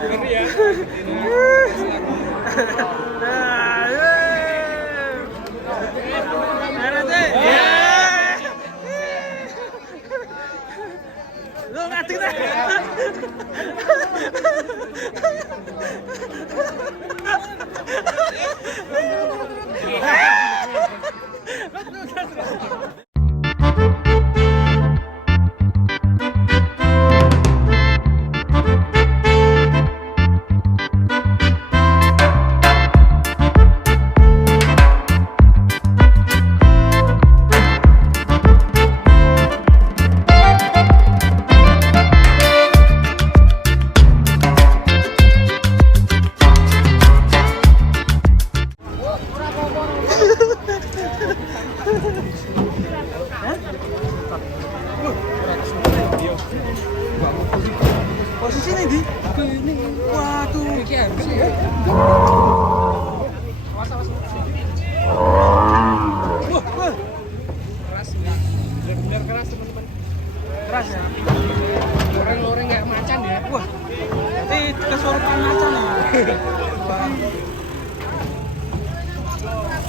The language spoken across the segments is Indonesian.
Ngeri ya. Lu ngadeg deh. Posisi ini di ini. Waduh. Iki habis ya. Wah. Keras. Benar-benar keras, teman-teman. Keras ya. Loreng-loreng kayak macan ya. Wah. Berarti kesurupan macan ya.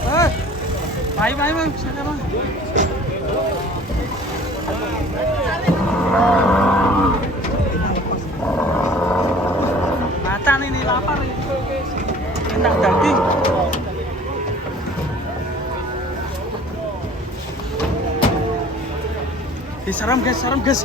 Wah. Baik, sana Bang. Macan ini lapar ini. Enak daging. Serem guys. Serem guys.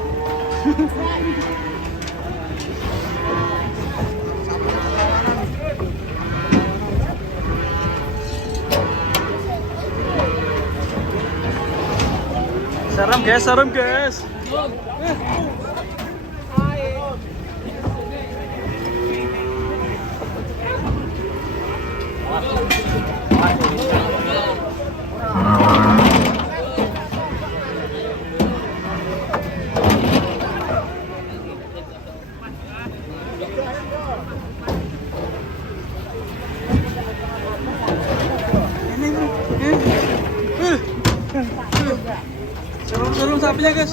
Serem sapinya guys.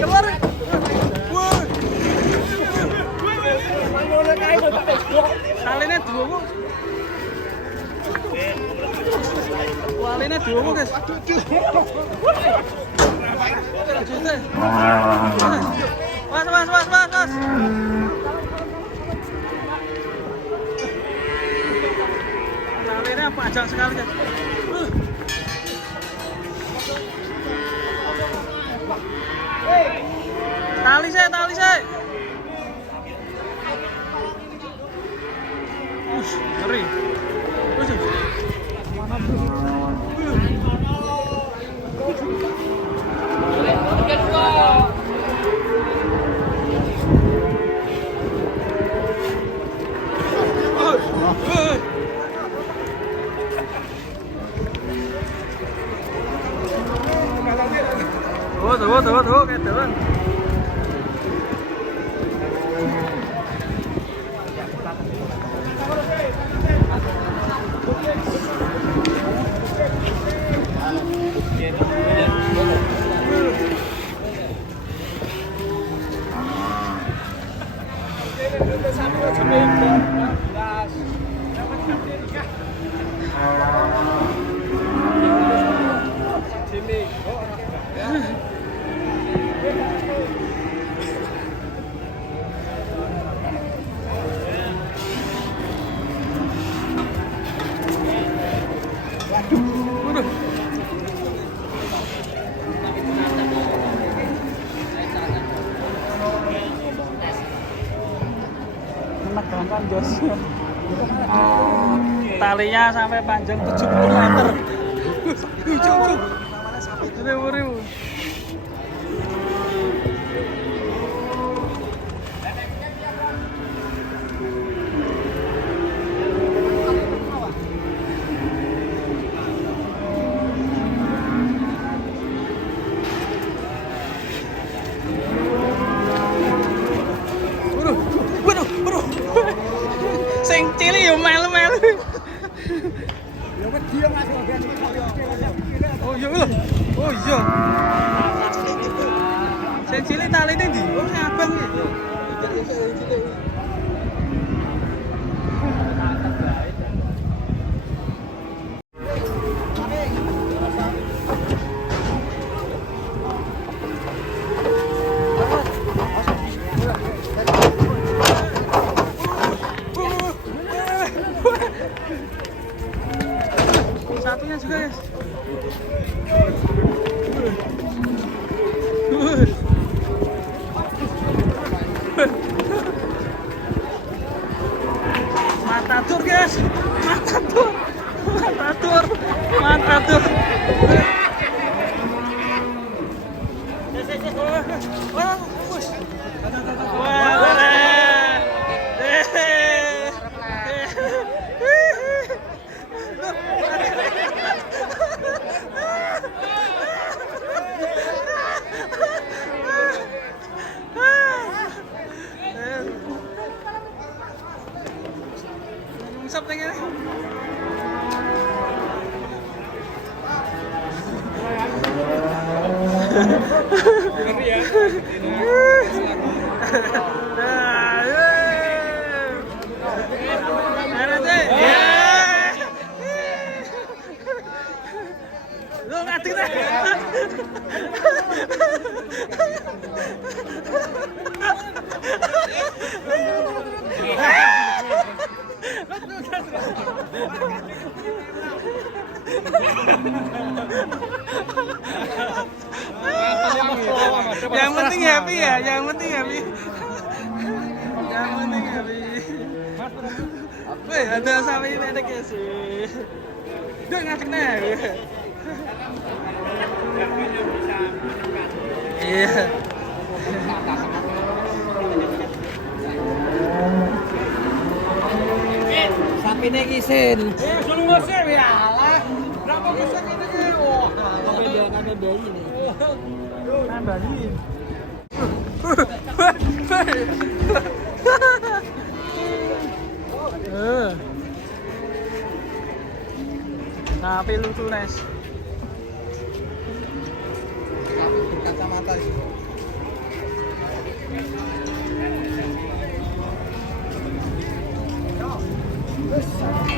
Keluar. Salene dua Walene dua guys. Was. Salene panjang sekali guys. Tali saya. Ngeri. Mana tuh, kayak jalan. Menegangkan Jos. Talinya sampai panjang 70 meter. Ribu. Waduh. Sing. cilik yo melu-melu. Ya wedi yo Mas bagian iki. Oh iya lho. Oh iya. Sing cilik taline ndi? Oh abang iki. Satunya juga guys. Matador guys, matador, matador, matador. Ngusap tinggal. Ngeri ya. Lu ngaduk deh. Yang penting happy ya, yang penting happy. Yang penting happy. Wih, ada sapi pendek ya sih. Duh ngaduk nih. Iya. Sapine kisin. Suruh ngosir ya lah. Berapa besar ini ki? Oh, Kami bayi nih. Nambahin. Tapi lucu Nes. Kacamata sih. Terus